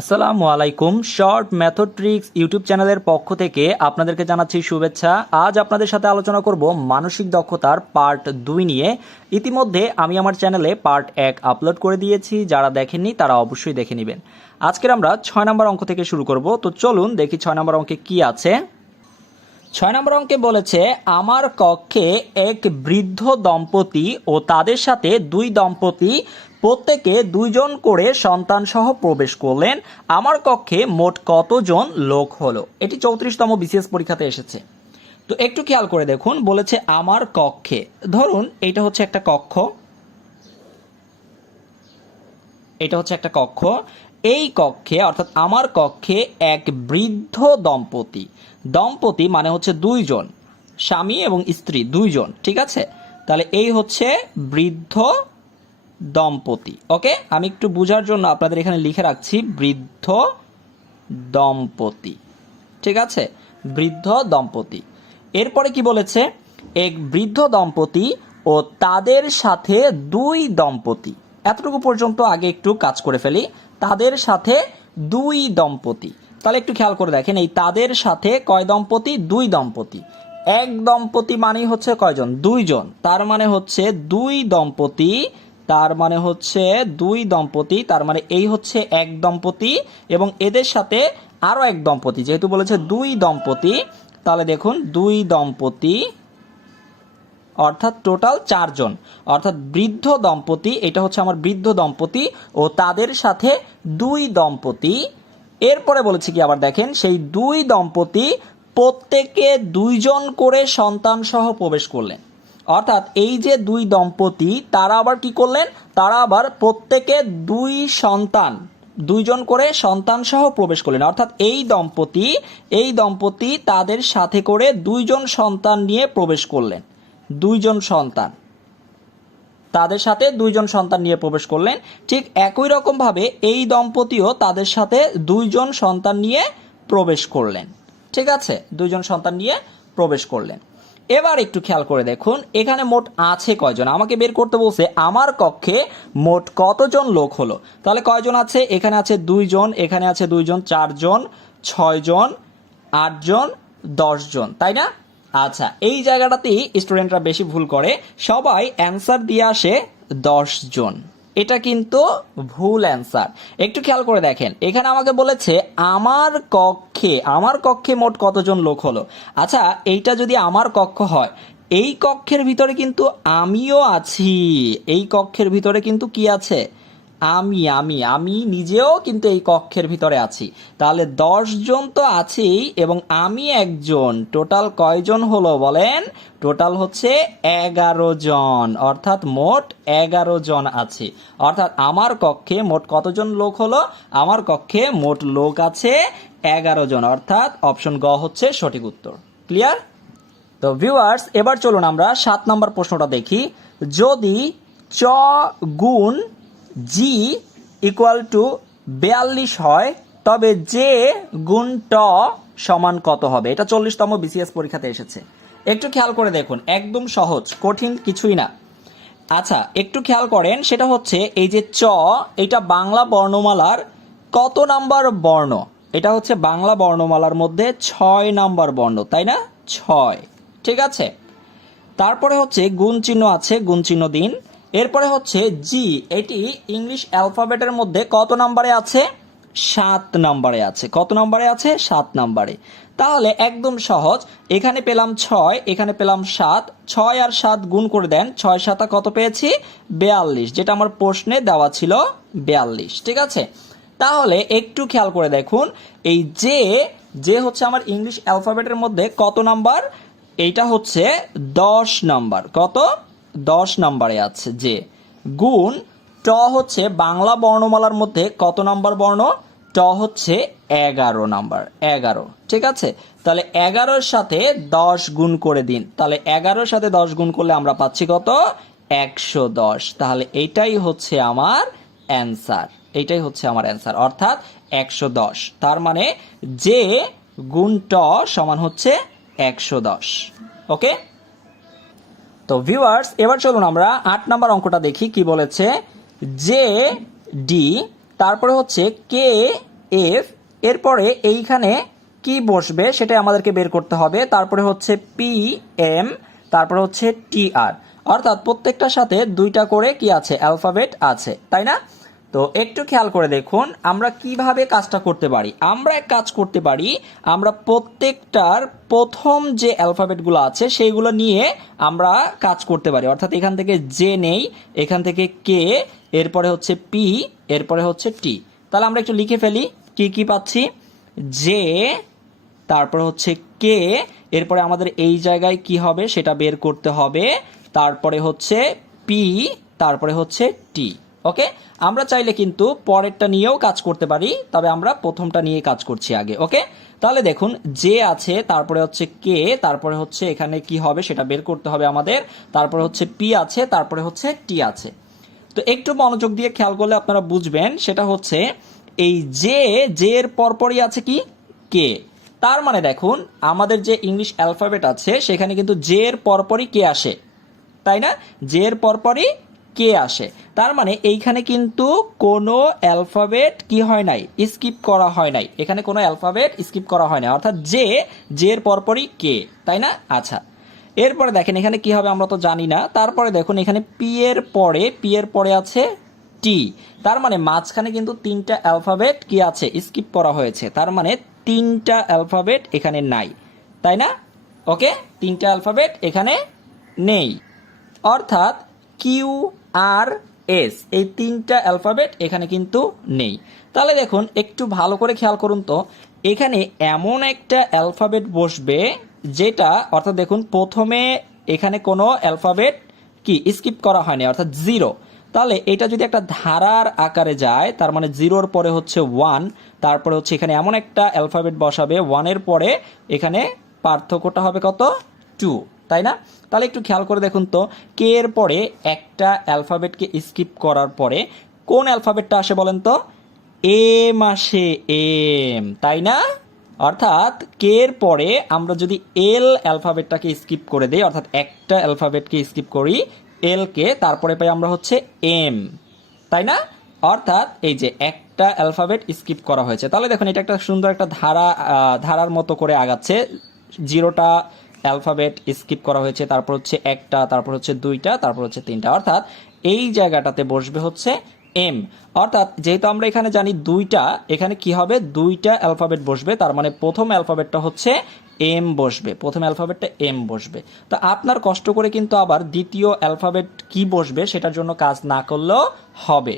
আসসালামু আলাইকুম। Short method tricks YouTube চ্যানেলের পক্ষ থেকে আপনাদেরকে জানাচ্ছি শুভেচ্ছা। আজ আপনাদের সাথে আলোচনা করব মানসিক দক্ষতার পার্ট 2 নিয়ে। ইতিমধ্যে আমি আমার চ্যানেলে পার্ট 1 আপলোড করে দিয়েছি, যারা দেখেননি তারা অবশ্যই দেখে নেবেন। আজকের আমরা 6 নম্বর অঙ্ক থেকে শুরু করব। তো চলুন দেখি 6 নম্বর অঙ্কে কি আছে। 6 নম্বর অঙ্কে বলেছে, আমার কক্ষে এক বৃদ্ধ দম্পতি ও তাদের সাথে দুই দম্পতি প্রত্যেকে দুইজন করে সন্তান সহ প্রবেশ করলেন। আমার কক্ষে মোট কতজন লোক হলো? এটি 34তম বিসিএস পরীক্ষাতে এসেছে। তো একটু খেয়াল করে দেখুন, বলেছে আমার কক্ষে, ধরুন এটা হচ্ছে একটা কক্ষ, এটা হচ্ছে একটা কক্ষ। এই কক্ষে অর্থাৎ আমার কক্ষে এক বৃদ্ধ দম্পতি, দম্পতি মানে হচ্ছে দুইজন, স্বামী এবং স্ত্রী দুইজন, ঠিক আছে? তাহলে এই হচ্ছে বৃদ্ধ দম্পতি। ওকে, আমি একটু বোঝার জন্য আপনাদের এখানে লিখে রাখছি বৃদ্ধ দম্পতি, ঠিক আছে? বৃদ্ধ দম্পতি। এরপরে কি বলেছে? এক বৃদ্ধ দম্পতি ও তাদের সাথে দুই দম্পতি। এতটুকু পর্যন্ত আগে একটু কাজ করে ফেলি। তাদের সাথে দুই দম্পতি, তাহলে একটু খেয়াল করে দেখেন, এই তাদের সাথে কয় দম্পতি? দুই দম্পতি। এক দম্পতি মানেই হচ্ছে কয়জন? দুইজন। তার মানে হচ্ছে দুই দম্পতি, তার মানে হচ্ছে দুই দম্পতি, তার মানে এই হচ্ছে এক দম্পতি এবং এদের সাথে আরো এক দম্পতি, যেহেতু বলেছে দুই দম্পতি, তাহলে দেখুন দুই দম্পতি অর্থাৎ টোটাল চারজন। অর্থাৎ বৃদ্ধ দম্পতি, এটা হচ্ছে আমার বৃদ্ধ দম্পতি ও তাদের সাথে দুই দম্পতি। এরপরে বলেছে কি, আবার দেখেন, সেই দুই দম্পতি প্রত্যেকে দুইজন করে সন্তান সহ প্রবেশ করলেন। অর্থাৎ এই যে দুই দম্পতি, তারা আবার কি করলেন? তারা আবার প্রত্যেকে দুইজন করে সন্তান সহ প্রবেশ করলেন। অর্থাৎ এই দম্পতি তাদের সাথে করে দুইজন সন্তান নিয়ে প্রবেশ করলেন। দুইজন সন্তান, তাদের সাথে দুইজন সন্তান নিয়ে প্রবেশ করলেন। ঠিক একই রকম ভাবে এই দম্পতিও তাদের সাথে দুইজন সন্তান নিয়ে প্রবেশ করলেন, ঠিক আছে? দুইজন সন্তান নিয়ে প্রবেশ করলেন। এবার একটু খেয়াল করে দেখুন, এখানে মোট আছে কয়জন? আমাকে বের করতে বলছে আমার কক্ষে মোট কতজন লোক হলো। তাহলে কয়জন আছে? এখানে আছে দুইজন, এখানে আছে দুইজন, চারজন, 6 জন, 8 জন, 10 জন, তাই না? আচ্ছা, এই জায়গাটাতেই স্টুডেন্টরা বেশি ভুল করে, সবাই অ্যান্সার দিয়ে আসে 10 জন। এটা কিন্তু ভুল অ্যান্সার। একটু খেয়াল করে দেখেন, এখানে আমাকে বলেছে আমার কক্ষে মোট কতজন লোক হলো। আচ্ছা, এইটা যদি আমার কক্ষ হয়, এই কক্ষের ভিতরে কিন্তু আমিও আছি। এই কক্ষের ভিতরে কিন্তু কি আছে? আমি আমি আমি নিজেও কিন্তু এই কক্ষের ভিতরে আছি। তাহলে 10 জন তো আছেই এবং আমি একজন, টোটাল কয়জন হলো বলেন? টোটাল হচ্ছে 11 জন, অর্থাৎ মোট 11 জন আছে। অর্থাৎ আমার কক্ষে মোট কতজন লোক হলো? আমার কক্ষে মোট লোক আছে 11 জন, অর্থাৎ অপশন গ হচ্ছে সঠিক উত্তর। ক্লিয়ার? তো ভিউয়ার্স, এবার চলুন আমরা 7 নম্বর প্রশ্নটা দেখি। যদি চ গুণ জি ইকুয়াল টু 42 হয়, তবে জে গুণ ট সমান কত হবে? এটা 40তম বিসিএস পরীক্ষাতে এসেছে। একটু খেয়াল করে দেখুন, একদম সহজ, কঠিন কিছুই না। আচ্ছা, একটু খেয়াল করেন, সেটা হচ্ছে এই যে চ, এটা বাংলা বর্ণমালার কত নাম্বার বর্ণ? এটা হচ্ছে বাংলা বর্ণমালার মধ্যে 6 নাম্বার বর্ণ, তাই না? 6, ঠিক আছে। তারপরে হচ্ছে গুণ চিহ্ন আছে, গুণ চিহ্ন দিন। এরপরে হচ্ছে জি, এটি ইংলিশ অ্যালফাবেটের মধ্যে কত নাম্বারে আছে? 7 নাম্বারে আছে। কত নাম্বারে আছে? 7 নাম্বারে। তাহলে একদম সহজ, এখানে পেলাম 6, এখানে পেলাম 7, 6 আর 7 গুণ করে দেন, 6 7 কত পেয়েছি? 42, যেটা আমার প্রশ্নে দেওয়া ছিল 42, ঠিক আছে। তাহলে একটু খেয়াল করে দেখুন, এই যে হচ্ছে আমার ইংলিশ অ্যালফাবেটের মধ্যে কত নাম্বার? এইটা হচ্ছে 10 নাম্বার। কত? 10 নাম্বারে আছে যে। গুণ ট হচ্ছে বাংলা বর্ণমালার মধ্যে কত নাম্বার বর্ণ? ট হচ্ছে 11 নাম্বার, 11, ঠিক আছে। তাহলে 11-র সাথে 10 গুণ করে দিন। তাহলে 11-র সাথে 10 গুণ করলে আমরা পাচ্ছি কত? 110। তাহলে এইটাই হচ্ছে আমার অ্যান্সার, এইটাই হচ্ছে আমার অ্যান্সার, অর্থাৎ 110। তার মানে যে গুণ ট সমান হচ্ছে 110। ওকে, তো ভিউয়ার্স, এবার চলুন আমরা 8 নাম্বার অঙ্কটা দেখি কি বলেছে। জে ডি, তারপরে হচ্ছে কে এফ, এরপরে এইখানে কি বসবে সেটা আমাদেরকে বের করতে হবে। তারপরে হচ্ছে পি এম, তারপরে হচ্ছে টি আর, অর্থাৎ প্রত্যেকটার সাথে দুইটা করে কি আছে, অ্যালফাবেট আছে, তাই না? তো একটু খেয়াল করে দেখুন আমরা কিভাবে কাজটা করতে পারি। আমরা এক কাজ করতে পারি, আমরা প্রত্যেকটার প্রথম যে অ্যালফাবেটগুলো আছে সেইগুলো নিয়ে আমরা কাজ করতে পারি। অর্থাৎ এখান থেকে জে নেই, এখান থেকে কে, এরপরে হচ্ছে পি, এরপরে হচ্ছে টি। তাহলে আমরা একটু লিখে ফেলি কি কি পাচ্ছি। জে, তারপর হচ্ছে কে, এরপরে আমাদের এই জায়গায় কি হবে সেটা বের করতে হবে। তারপরে হচ্ছে পি, তারপরে হচ্ছে টি। ওকে, আমরা চাইলে কিন্তু পরেরটা নিয়েও কাজ করতে পারি, তবে আমরা প্রথমটা নিয়ে কাজ করছি আগে। ওকে, তাহলে দেখুন জে আছে, তারপরে হচ্ছে কে, তারপরে হচ্ছে এখানে কি হবে সেটা বের করতে হবে আমাদের। তারপরে হচ্ছে পি আছে, তারপরে হচ্ছে টি আছে। তো একটু মনোযোগ দিয়ে খেয়াল করলে আপনারা বুঝবেন, সেটা হচ্ছে এই জে, জে এর পরপরই আছে কি, কে। তার মানে দেখুন আমাদের যে ইংলিশ অ্যালফাবেট আছে সেখানে কিন্তু জে এর পরপরই কে আসে, তাই না? জে এর পরপরই কে আসে। তার মানে এইখানে কিন্তু কোনো অ্যালফাবেট কি হয় নাই, স্কিপ করা হয় নাই। এখানে কোনো অ্যালফাবেট স্কিপ করা হয় না, অর্থাৎ জে, জে এর পরপরই কে, তাই না? আচ্ছা, এরপরে দেখেন এখানে কি হবে আমরা তো জানি না। তারপরে দেখুন এখানে পি এর পরে আছে টি। তার মানে মাঝখানে কিন্তু তিনটা অ্যালফাবেট কি আছে, স্কিপ করা হয়েছে। তার মানে তিনটা অ্যালফাবেট এখানে নাই, তাই না? ওকে, তিনটা অ্যালফাবেট এখানে নেই, অর্থাৎ কিউ আর এস এই তিনটা অ্যালফাবেট এখানে কিন্তু নেই। তাহলে দেখুন একটু ভালো করে খেয়াল করুন তো, এখানে এমন একটা অ্যালফাবেট বসবে যেটা, অর্থাৎ দেখুন প্রথমে এখানে কোনো অ্যালফাবেট কি স্কিপ করা হয়নি, অর্থাৎ জিরো। তাহলে এটা যদি একটা ধারার আকারে যায়, তার মানে জিরোর পরে হচ্ছে ওয়ান, তারপরে হচ্ছে এখানে এমন একটা অ্যালফাবেট বসাবে ওয়ানের পরে, এখানে পার্থক্যটা হবে কত, টু, তাই না? তাহলে একটু খেয়াল করে দেখুন তো, কে এর পরে একটা অ্যালফাবেটকে স্কিপ করার পরে কোন অ্যালফাবেটটা আসে বলেন তো, এম আসে, এম, তাই না? অর্থাৎ কে এর পরে আমরা যদি এল অ্যালফাবেটটাকে স্কিপ করে দেই, অর্থাৎ একটা অ্যালফাবেটকে স্কিপ করি এল কে, তারপরে পাই আমরা হচ্ছে এম, তাই না? অর্থাৎ এই যে একটা অ্যালফাবেট স্কিপ করা হয়েছে। তাহলে দেখুন এটা একটা সুন্দর একটা ধারার মতো করে আগাচ্ছে। জিরোটা অ্যালফাবেট স্কিপ করা হয়েছে, তারপর হচ্ছে একটা, তারপর হচ্ছে দুইটা, তারপর হচ্ছে তিনটা, অর্থাৎ এই জায়গাটাতে বসবে হচ্ছে এম। অর্থাৎ যেহেতু আমরা এখানে জানি দুইটা, এখানে কি হবে, দুইটা অ্যালফাবেট বসবে, তার মানে প্রথম অ্যালফাবেটটা হচ্ছে এম বসবে, প্রথম অ্যালফাবেটটা এম বসবে। তো আপনার কষ্ট করে কিন্তু আবার দ্বিতীয় অ্যালফাবেট কি বসবে সেটার জন্য কাজ না করলেও হবে।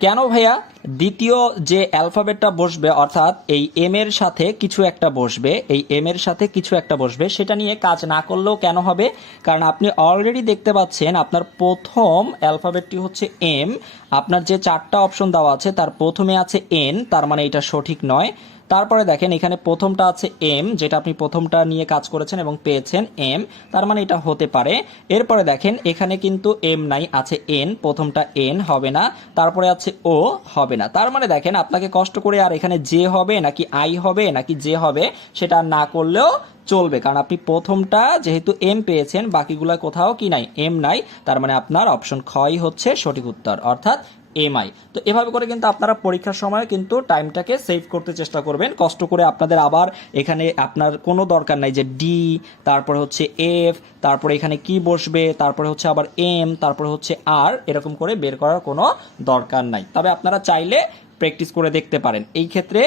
কেন ভাইয়া? দ্বিতীয় যে অ্যালফাবেটটা বসবে, অর্থাৎ এই এম এর সাথে কিছু একটা বসবে, এই এম এর সাথে কিছু একটা বসবে, সেটা নিয়ে কাজ না করলেও কেন হবে? কারণ আপনি অলরেডি দেখতে পাচ্ছেন আপনার প্রথম অ্যালফাবেটটি হচ্ছে এম, আপনার যে চারটা অপশন দেওয়া আছে তার প্রথমে আছে এন, তার মানে এটা সঠিক নয়। তারপরে দেখেন এখানে প্রথমটা আছে এম, যেটা আপনি প্রথমটা নিয়ে কাজ করেছেন এবং পেয়েছেন এম, তার মানে এটা হতে পারে। এরপরে দেখেন এখানে কিন্তু এম নাই, আছে এন, প্রথমটা এন হবে না, তারপরে আছে ও হবে না। তার মানে দেখেন আপনাকে কষ্ট করে আর এখানে জে হবে নাকি আই হবে নাকি জে হবে সেটা না করলেও চলবে, কারণ আপনি প্রথমটা যেহেতু এম পেয়েছেন, বাকিগুলো কোথাও কি নাই, এম নাই, তার মানে আপনার অপশন খই হচ্ছে সঠিক উত্তর, অর্থাৎ এমআই। তো এভাবে করে কিন্তু আপনারা পরীক্ষার সময় কিন্তু টাইমটাকে সেভ করতে চেষ্টা করবেন। কষ্ট করে আপনাদের আবার এখানে আপনার কোনো দরকার নাই যে ডি, তারপরে হচ্ছে এফ, তারপরে এখানে কি বসবে, তারপরে হচ্ছে আবার এম, তারপরে হচ্ছে আর, এরকম করে বের করার কোনো দরকার নাই। তবে আপনারা চাইলে প্র্যাকটিস করে দেখতে পারেন। এই ক্ষেত্রে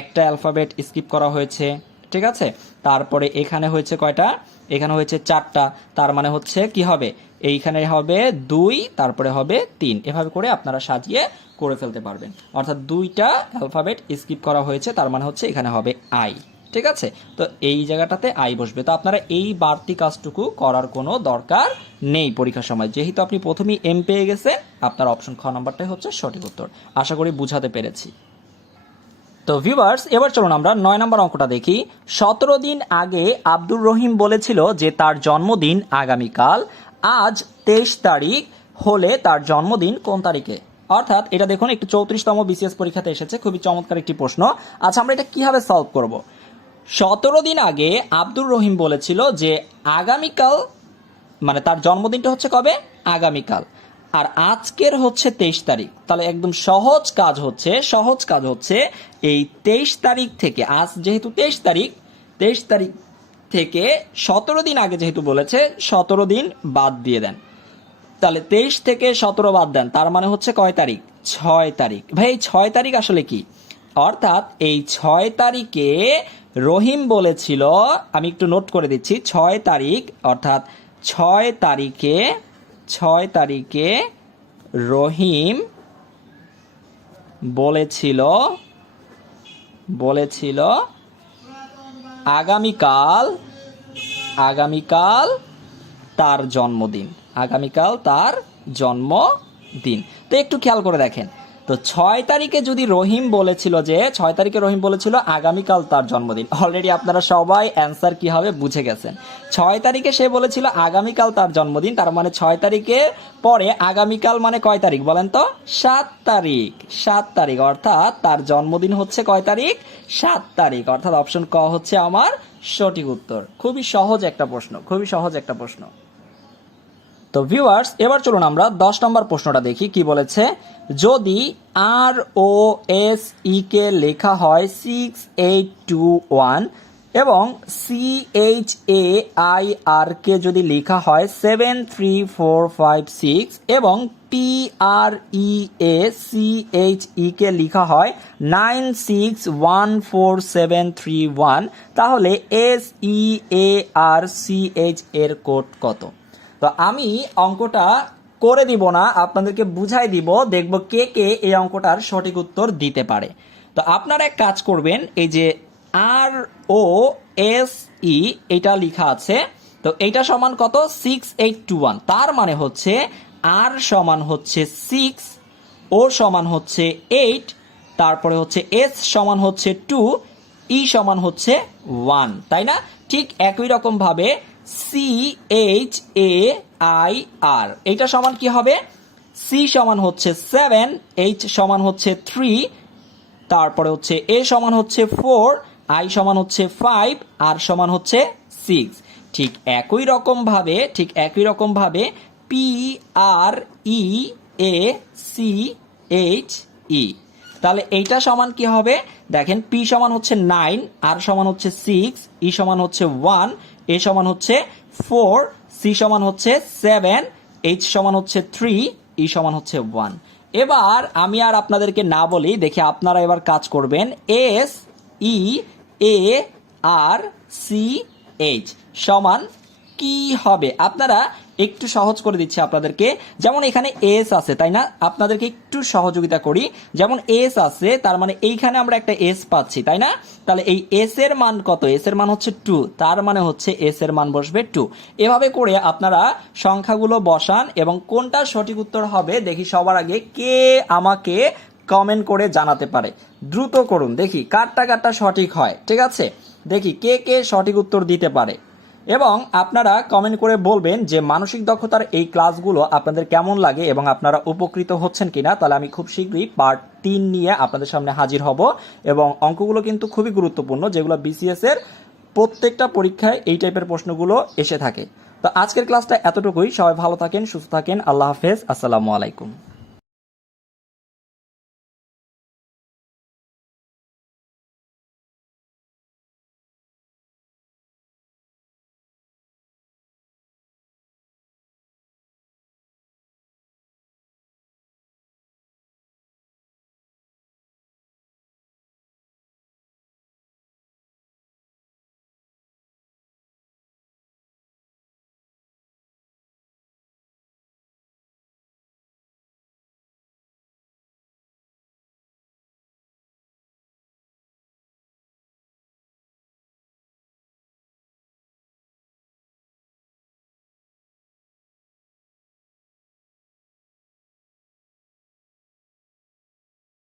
একটা অ্যালফাবেট স্কিপ করা হয়েছে, ঠিক আছে? তারপরে এখানে হয়েছে কয়টা, এখানে হয়েছে চারটা, তার মানে হচ্ছে কি হবে, এইখানে হবে দুই, তারপরে হবে তিন, এভাবে করে আপনারা সাজিয়ে করে ফেলতে পারবেন। অর্থাৎ দুইটা অ্যালফাবেট স্কিপ করা হয়েছে, তার মানে হচ্ছে এখানে হবে আই, ঠিক আছে? তো এই জায়গাটাতে আই বসবে। তো আপনারা এই বাড়তি কাজটুকু করার কোনো দরকার নেই পরীক্ষার সময়, যেহেতু আপনি প্রথমেই এম পেয়ে গেছেন, আপনার অপশন খ নাম্বারটাই হচ্ছে সঠিক উত্তর। আশা করি বুঝাতে পেরেছি। তো ভিউয়ার্স, এবার চলুন আমরা 9 নম্বর অঙ্কটা দেখি। 17 দিন আগে আব্দুর রহিম বলেছিল যে তার জন্মদিন আগামীকাল, আজ 23 তারিখ হলে তার জন্মদিন কোন তারিখে? অর্থাৎ এটা দেখুন একটু 34তম বিসিএস পরীক্ষাতে এসেছে, খুবই চমৎকার একটি প্রশ্ন। আচ্ছা, আমরা এটা কিভাবে সলভ করব? 17 দিন আগে আব্দুর রহিম বলেছিল যে আগামীকাল, মানে তার জন্মদিনটা হচ্ছে কবে, আগামীকাল। আর আজকের হচ্ছে 23 তারিখ। তাহলে একদম সহজ কাজ হচ্ছে এই 23 তারিখ থেকে, আজ যেহেতু 23 তারিখ থেকে 17 দিন আগে যেহেতু বলেছে 17 দিন বাদ দিয়ে দেন। তাহলে 23 থেকে 17 বাদ দেন, তার মানে হচ্ছে কয় তারিখ? 6 তারিখ। ভাই 6 তারিখ আসলে কি? অর্থাৎ এই 6 তারিখে রহিম বলেছিল, আমি একটু নোট করে দিচ্ছি, 6 তারিখ অর্থাৎ 6 তারিখে রহিম বলেছিল আগামীকাল তার জন্মদিন। তো একটু খেয়াল করে দেখেন, তো 6 তারিখে যদি রহিম বলেছিল আগামীকাল তার জন্মদিন, অলরেডি আপনারা সবাই অ্যান্সার কি হবে বুঝে গেছেন। 6 তারিখে সে বলেছিল আগামীকাল তার জন্মদিন, তার মানে 6 তারিখে পরে আগামীকাল মানে কয় তারিখ বলেন তো? 7 তারিখ। অর্থাৎ তার জন্মদিন হচ্ছে কয় তারিখ? 7 তারিখ। অর্থাৎ অপশন ক হচ্ছে আমার সঠিক উত্তর। খুবই সহজ একটা প্রশ্ন। তো ভিউয়ার্স, এবার চলুন আমরা 10 নম্বর প্রশ্নটা দেখি কি বলেছে। যদি ROSE কে লেখা হয় 6821 এবং CHAIR কে যদি লেখা হয় 73456 এবং PREACHE কে লেখা হয় 9614731, তাহলে SEARCH এর কোড কত? তো আমি অঙ্কটা করে দিব না, আপনাদেরকে বুঝাই দিব, দেখব কে কে এই অঙ্কটার সঠিক উত্তর দিতে পারে। তো আপনারা এক কাজ করবেন, এই যে ROSE এটা লেখা আছে, তো এটা সমান কত? 6821। তার মানে হচ্ছে R সমান হচ্ছে 6, O সমান হচ্ছে 8, তারপরে হচ্ছে S সমান হচ্ছে 2, E সমান হচ্ছে 1, তাই না? ঠিক একই রকম ভাবে CHAIR এটা সমান কি হবে? C সমান হচ্ছে 7, H সমান হচ্ছে 3, তারপরে হচ্ছে A সমান হচ্ছে 4, I সমান হচ্ছে 5, R সমান হচ্ছে 6। ঠিক একই রকম ভাবে PREACHE, তাহলে এইটা সমান কি হবে? দেখেন, P সমান হচ্ছে 9, R সমান হচ্ছে 6, E সমান হচ্ছে 1, A সমান হচ্ছে 4, C সমান হচ্ছে 7, H সমান হচ্ছে 3, E সমান হচ্ছে 1। এবার আমি আর আপনাদেরকে না বলি, দেখি আপনারা এবার কাজ করবেন। SEARCH সমান কি হবে? আপনারা একটু সহজ করে দিচ্ছি আপনাদেরকে। যেমন এখানে এস আছে, তাই না? আপনাদেরকে একটু সহযোগিতা করি। যেমন এস আছে, তার মানে এইখানে আমরা একটা এস পাচ্ছি, তাই না? তাহলে এই এস এর মান কত? এস এর মান হচ্ছে 2, তার মানে হচ্ছে এস এর মান বসবে 2। এভাবে করে আপনারা সংখ্যাগুলো বসান এবং কোনটা সঠিক উত্তর হবে দেখি সবার আগে কে আমাকে কমেন্ট করে জানাতে পারে। দ্রুত করুন, দেখি কারটা সঠিক হয়। ঠিক আছে, দেখি কে কে সঠিক উত্তর দিতে পারে। এবং আপনারা কমেন্ট করে বলবেন যে মানসিক দক্ষতার এই ক্লাসগুলো আপনাদের কেমন লাগে এবং আপনারা উপকৃত হচ্ছেন কিনা। তাহলে আমি খুব শীঘ্রই পার্ট 3 নিয়ে আপনাদের সামনে হাজির হব। এবং অঙ্কগুলো কিন্তু খুবই গুরুত্বপূর্ণ, যেগুলো BCS এর প্রত্যেকটা পরীক্ষায় এই টাইপের প্রশ্নগুলো এসে থাকে। তো আজকের ক্লাসটা এতটুকুই। সবাই ভালো থাকেন, সুস্থ থাকেন। আল্লাহ হাফেজ, আসসালামু আলাইকুম।